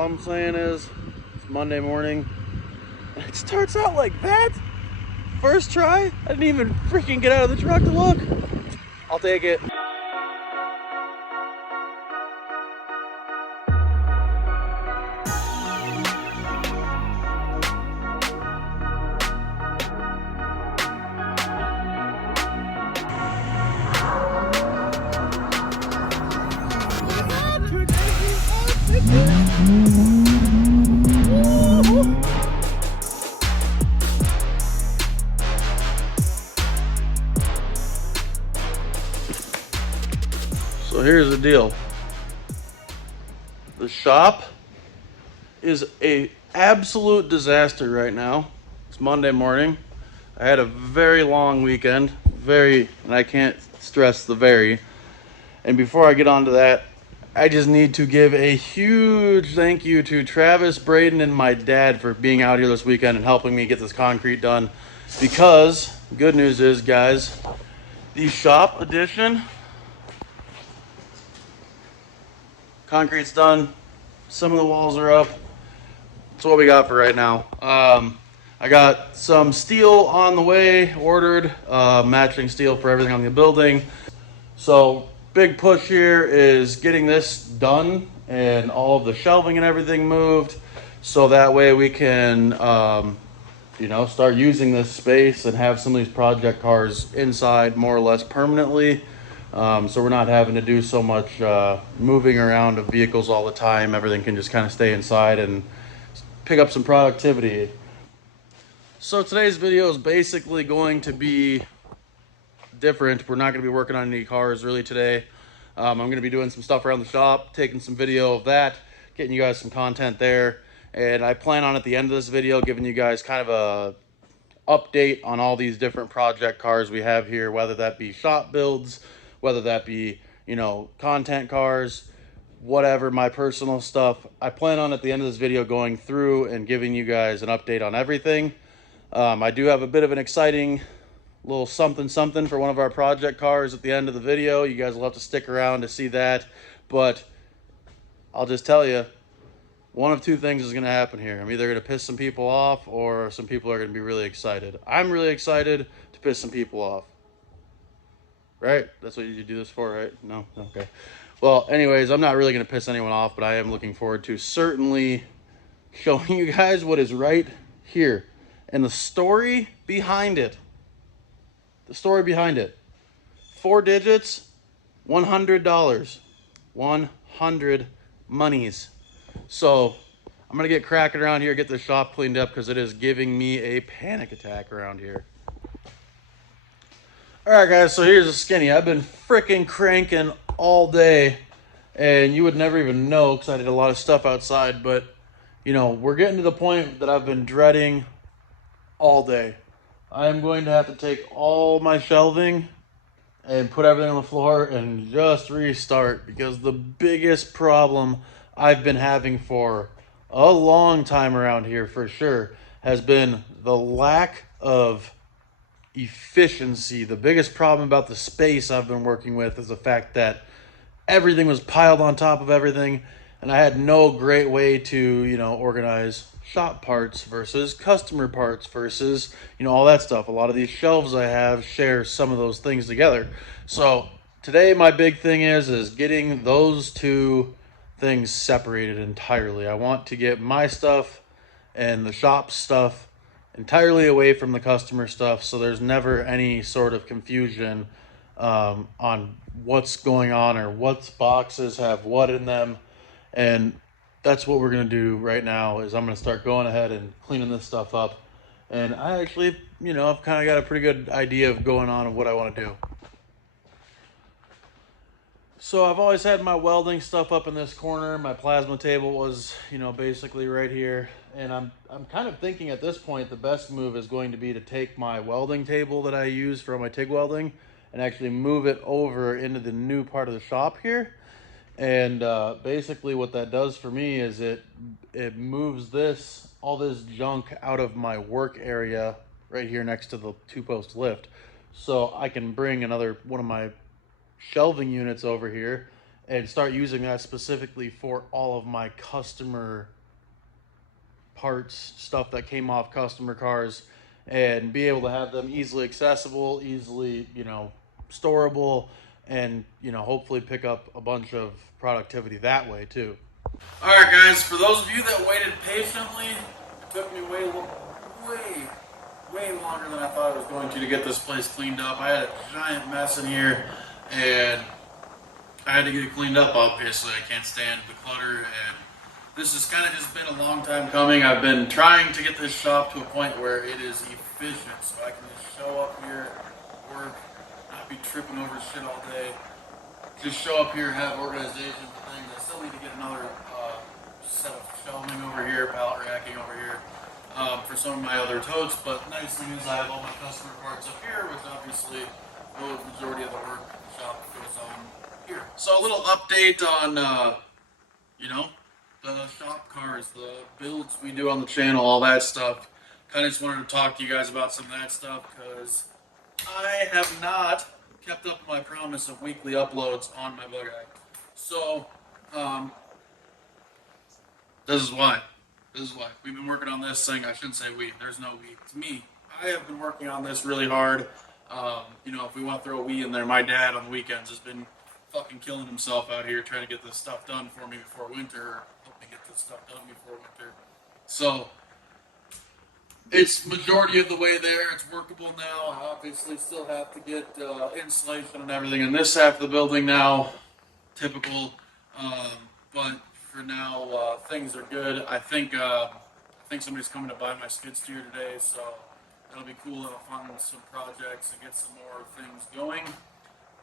All I'm saying is, it's Monday morning, and it starts out like that. First try, I didn't even freaking get out of the truck to look. I'll take it. So here's the deal. The shop is a absolute disaster right now. It's Monday morning. I had a very long weekend. And I can't stress the very. And before I get on to that, I just need to give a huge thank you to Travis, Braden, and my dad for being out here this weekend and helping me get this concrete done. Because, good news is, guys, the shop edition, concrete's done. Some of the walls are up. That's what we got for right now. I got some steel on the way, ordered, matching steel for everything on the building. So big push here is getting this done and all of the shelving and everything moved, so that way we can start using this space and have some of these project cars inside more or less permanently, so we're not having to do so much moving around of vehicles all the time. Everything can just kind of stay inside and pick up some productivity. So today's video is basically going to be different. We're not going to be working on any cars really today. I'm going to be doing some stuff around the shop, taking some video of that, getting you guys some content there. And I plan on at the end of this video giving you guys kind of a update on all these different project cars we have here, whether that be shop builds, whether that be, content cars, whatever, my personal stuff. I plan on at the end of this video going through and giving you guys an update on everything. I do have a bit of an exciting little something for one of our project cars at the end of the video. You guys will have to stick around to see that, but I'll just tell you, one of two things is going to happen here. I'm either going to piss some people off, or some people are going to be really excited. I'm really excited to piss some people off. Right? That's what you do this for, right? No? Okay. Well, anyways, I'm not really going to piss anyone off, but I am looking forward to certainly showing you guys what is right here and the story behind it. The story behind it. 4 digits, $100. 100 monies. So I'm going to get cracking around here, get the shop cleaned up, because it is giving me a panic attack around here. Alright guys, so here's a skinny. I've been freaking cranking all day, and you would never even know because I did a lot of stuff outside, but we're getting to the point that I've been dreading all day. I'm going to have to take all my shelving and put everything on the floor and just restart, because the biggest problem I've been having for a long time around here, for sure, has been the lack of efficiency. The biggest problem about the space I've been working with is the fact that everything was piled on top of everything, and I had no great way to, organize shop parts versus customer parts versus, all that stuff. A lot of these shelves I have share some of those things together. So today my big thing is getting those two things separated entirely. I want to get my stuff and the shop stuff entirely away from the customer stuff, so there's never any sort of confusion on what's going on or what boxes have what in them. And that's what we're going to do right now, is I'm going to start going ahead and cleaning this stuff up. And I actually, I've kind of got a pretty good idea of going on of what I want to do. So I've always had my welding stuff up in this corner. My plasma table was, basically right here. And I'm kind of thinking at this point the best move is going to be to take my welding table that I use for my TIG welding and actually move it over into the new part of the shop here. And basically what that does for me is it moves all this junk out of my work area right here next to the 2-post lift. So I can bring another one of my shelving units over here and start using that specifically for all of my customer parts, stuff that came off customer cars, and be able to have them easily accessible, easily, storable, and, hopefully pick up a bunch of productivity that way too. All right, guys, for those of you that waited patiently, it took me way longer than I thought it was going to get this place cleaned up. I had a giant mess in here, and I had to get it cleaned up, obviously. I can't stand the clutter, and this has kind of just been a long time coming. I've been trying to get this shop to a point where it is efficient, so I can just show up here, work, not be tripping over shit all day. Just show up here, have organization for things. I still need to get another set of shelving over here, pallet racking over here for some of my other totes. But the nice thing is I have all my customer parts up here, which obviously the majority of the work in the shop goes on here. So a little update on, the shop cars, the builds we do on the channel, all that stuff. Kind of just wanted to talk to you guys about some of that stuff because I have not kept up my promise of weekly uploads on my Bug Eye. So, this is why. We've been working on this thing. I shouldn't say we. There's no we. It's me. I have been working on this really hard. If we want to throw a we in there, my dad on the weekends has been fucking killing himself out here trying to get this stuff done for me before winter, or help me get this stuff done before winter. So, it's majority of the way there. It's workable now. I obviously still have to get insulation and everything in this half of the building now. Typical. But for now, things are good. I think somebody's coming to buy my skid steer today, so that'll be cool. I'll fund some projects and get some more things going.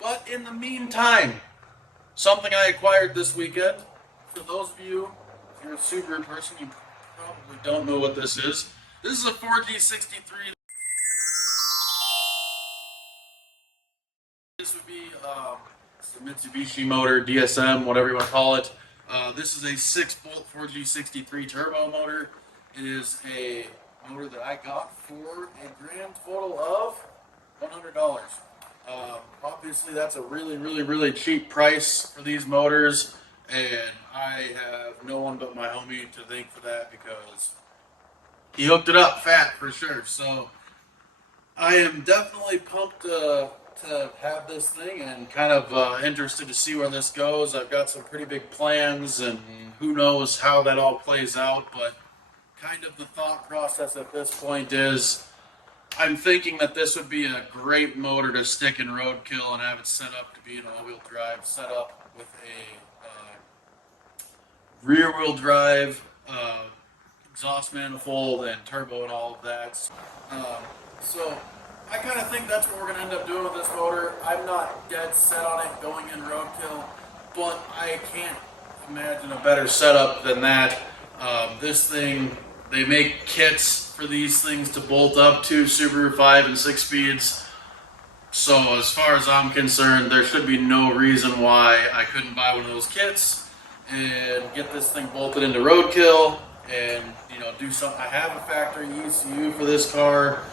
But in the meantime, something I acquired this weekend. For those of you, if you're a Subaru person, you probably don't know what this is. This is a 4G63. This would be it's a Mitsubishi motor, DSM, whatever you want to call it. This is a 6-bolt 4G63 turbo motor. It is a motor that I got for a grand total of $100. Obviously, that's a really cheap price for these motors, and I have no one but my homie to thank for that because he hooked it up fat for sure. So I am definitely pumped to have this thing and kind of interested to see where this goes. I've got some pretty big plans, and who knows how that all plays out, but kind of the thought process at this point is I'm thinking that this would be a great motor to stick in roadkill and have it set up to be an all-wheel drive setup with a rear-wheel drive, exhaust manifold, and turbo and all of that. So I kind of think that's what we're going to end up doing with this motor. I'm not dead set on it going in roadkill, but I can't imagine a better setup than that. This thing, they make kits for these things to bolt up to Subaru 5 and 6 speeds. So as far as I'm concerned, there should be no reason why I couldn't buy one of those kits and get this thing bolted into roadkill and do something. I have a factory ECU for this car,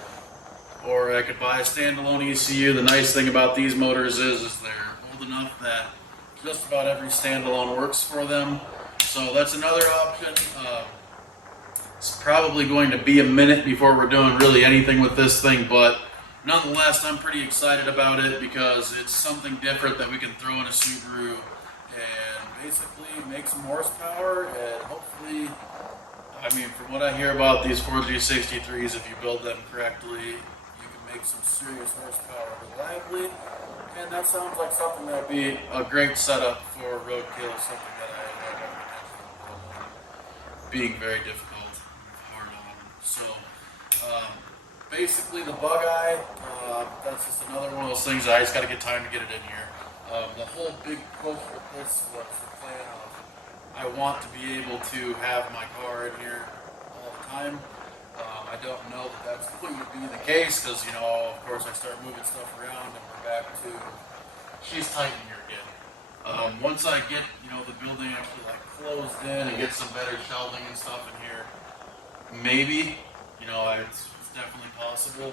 or I could buy a standalone ECU. The nice thing about these motors is they're old enough that just about every standalone works for them. So that's another option. It's probably going to be a minute before we're doing really anything with this thing, but nonetheless, I'm pretty excited about it because it's something different that we can throw in a Subaru and basically make some horsepower, and hopefully, from what I hear about these 4G63s, if you build them correctly, you can make some serious horsepower reliably, and that sounds like something that would be a great setup for roadkill, something that I have being very difficult. So, basically the Bug Eye, that's just another one of those things that I just got to get time to get it in here. The whole big push with this was the plan of I want to be able to have my car in here all the time. I don't know that that's going to be the case because, of course I start moving stuff around and we're back to, she's tightening here again. Once I get, the building actually closed in and get some better shelving and stuff in here, maybe, it's definitely possible.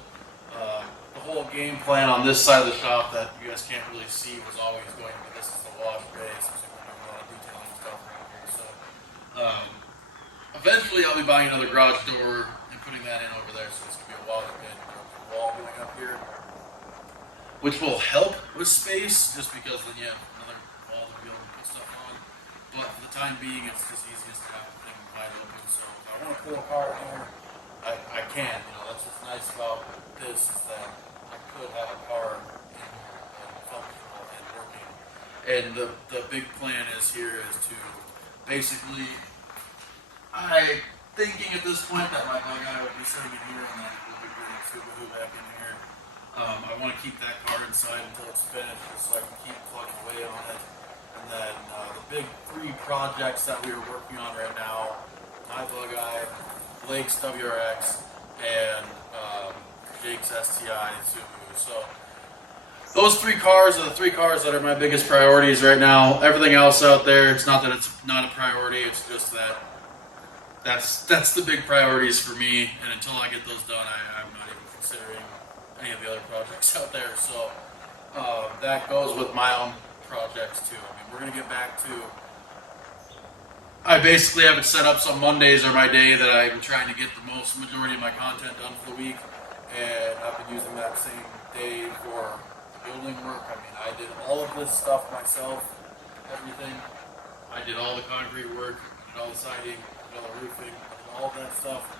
The whole game plan on this side of the shop that you guys can't really see was always going to be, this is the wash bay, so we're doing a lot of detailing and stuff around here. So eventually I'll be buying another garage door and putting that in over there, so it's going to be a wash bay and a wall going up here, which will help with space just because then you have another wall to be able to put stuff on. But for the time being, it's just easiest to have the thing wide open. So if I want to pull a car in here, I can. You know, that's what's nice about this is that I could have a car in here and functional and working. And the big plan is here is to basically, I'm thinking at this point that my guy would be sitting in here and then we'll be bringing Subaru back in here. I want to keep that car inside until it's finished just so I can keep plugging away on it. And then the big 3 projects that we are working on right now, my bug eye, Blake's WRX, and Jake's STI Subaru. So those 3 cars are the 3 cars that are my biggest priorities right now. Everything else out there, it's not that it's not a priority, it's just that that's the big priorities for me. And until I get those done, I'm not even considering any of the other projects out there. So that goes with my own projects too. I mean, we're going to get back to, I basically have it set up so Mondays are my day that I'm trying to get the majority of my content done for the week, and I've been using that same day for building work. I mean, I did all of this stuff myself, everything. I did all the concrete work, I did all the siding, I did all the roofing, I did all of that stuff.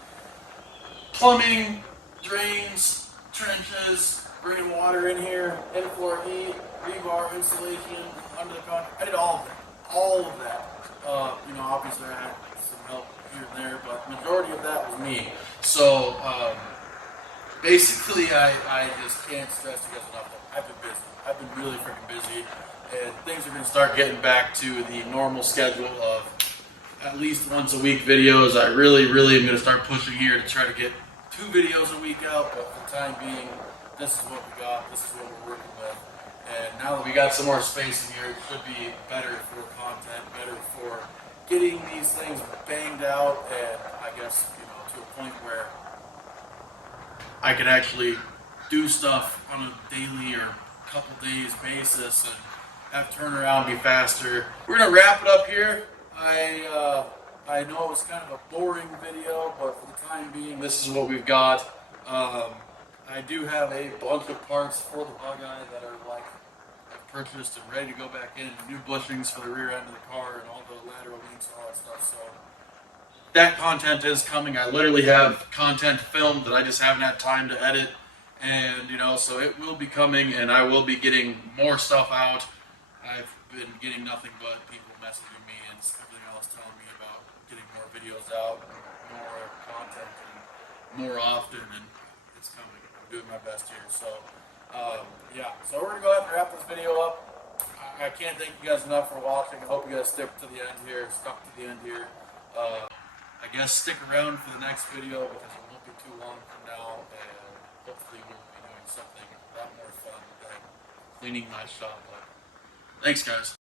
Plumbing, drains, trenches, bringing water in here, in-floor heat, rebar, insulation, under the concrete. I did all of that. All of that. You know, obviously I had some help here and there, but the majority of that was me. So, basically I just can't stress you guys enough. I've been busy. I've been really freaking busy. And things are going to start getting back to the normal schedule of at least once a week videos. I really am going to start pushing here to try to get 2 videos a week out, but for the time being, this is what we got, this is what we're working with. And now that we got some more space in here, it should be better for content, better for getting these things banged out, and I guess, you know, to a point where I can actually do stuff on a daily or couple days basis and have turnaround be faster. We're gonna wrap it up here. I know it was kind of a boring video, but for the time being, this is what we've got. I do have a bunch of parts for the bug eye that are like I've purchased and ready to go back in. New bushings for the rear end of the car and all the lateral links and all that stuff. So that content is coming. I literally have content filmed that I just haven't had time to edit. And, you know, so it will be coming and I will be getting more stuff out. I've been getting nothing but people messaging me and everything else telling me about getting more videos out, more content, and more often, and it's coming. I'm doing my best here. So, yeah. So we're going to go ahead and wrap this video up. I can't thank you guys enough for watching. I hope you guys stuck to the end here. I guess stick around for the next video because it won't be too long from now, and hopefully we'll be doing something a lot more fun than cleaning my shop up. Thanks, guys.